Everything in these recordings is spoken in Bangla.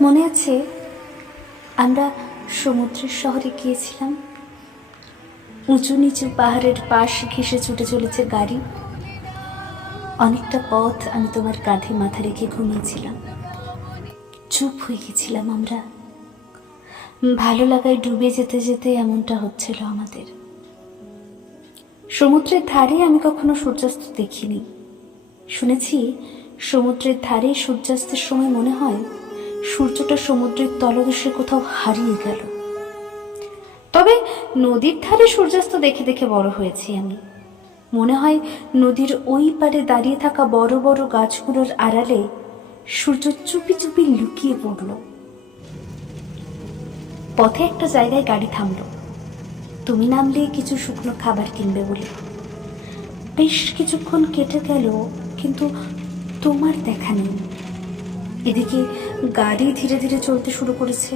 মনে আছে আমরা সমুদ্রের শহরে গিয়েছিলাম? উঁচু নিচু পাহাড়ের পাশ ঘেঁষে ছুটে চলেছে গাড়ি। অনেকটা পথ আমি তোমার কাঁধে মাথা রেখে ঘুমিয়েছিলাম। চুপ হয়ে গেছিলাম আমরা। ভালো লাগায় ডুবে যেতে যেতে এমনটা হচ্ছিল আমাদের। সমুদ্রের ধারে আমি কখনো সূর্যাস্ত দেখিনি। শুনেছি সমুদ্রের ধারে সূর্যাস্তের সময় মনে হয় সূর্যটা সমুদ্রের তলদেশে কোথাও হারিয়ে গেল। তবে নদীর ধারে সূর্যাস্ত দেখে দেখে বড় হয়েছি আমি। মনে হয় নদীর ওই পারে দাঁড়িয়ে থাকা বড় বড় গাছগুলোর আড়ালে সূর্য চুপি চুপি লুকিয়ে পড়ল। পথে একটা জায়গায় গাড়ি থামলো। তুমি নামলে কিছু শুকনো খাবার কিনবে বলে। বেশ কিছুক্ষণ কেটে গেল, কিন্তু তোমার দেখা নেই। এদিকে গাড়ি ধীরে ধীরে চলতে শুরু করেছে।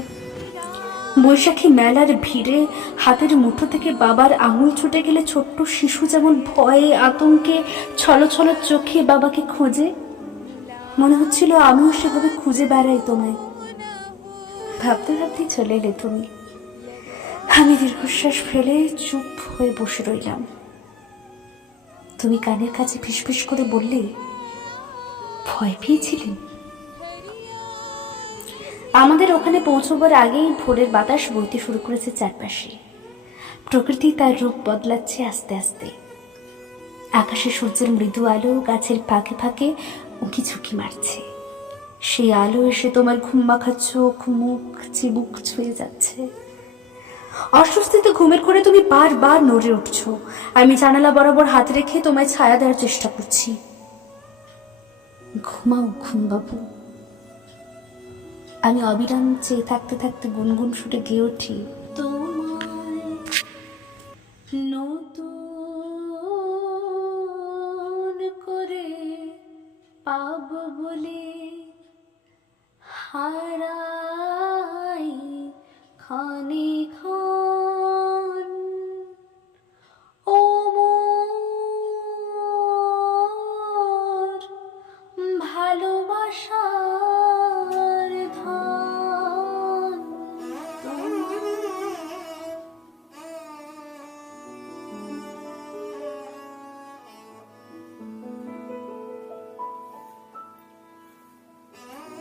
বৈশাখী মেলার ভিড়ে হাতের মুঠো থেকে বাবার আঙুল ছুটে গেলে ছোট্ট শিশু যেমন ভয়ে আতঙ্কে ছলছল চোখে বাবাকে খোঁজে, মনে হচ্ছিল আমিও সেভাবে খুঁজে বেড়াই তোমায়। ভাবতে ভাবতেই চলে এলে তুমি। আমি দীর্ঘশ্বাস ফেলে চুপ হয়ে বসে রইলাম। তুমি কানের কাছে ফিসফিস করে বললে, ভয় পেয়েছিলেন? আমাদের ওখানে পৌঁছবার আগেই ভোরের বাতাস বইতে শুরু করেছে চারপাশে। প্রকৃতি তার রূপ বদলাচ্ছে আস্তে আস্তে। আকাশে সূর্যের মৃদু আলো গাছের ফাঁকে ফাঁকে উঁকি ঝুঁকি মারছে। সেই আলো এসে তোমার ঘুম মাখা চোখ, মুখ, চিবুক ছুঁয়ে যাচ্ছে। অস্বস্তিতে ঘুমের ঘোরে তুমি বারবার নড়ে উঠছো। আমি জানালা বরাবর হাত রেখে তোমায় ছায়া দেওয়ার চেষ্টা করছি। ঘুমাও ঘুম বাবু। আমি অবিরাম চেয়ে থাকতে থাকতে গুনগুন সুরে গেয়ে উঠি, তোমায় নতুন করে পাব বলে হারাই ক্ষণে ক্ষণে।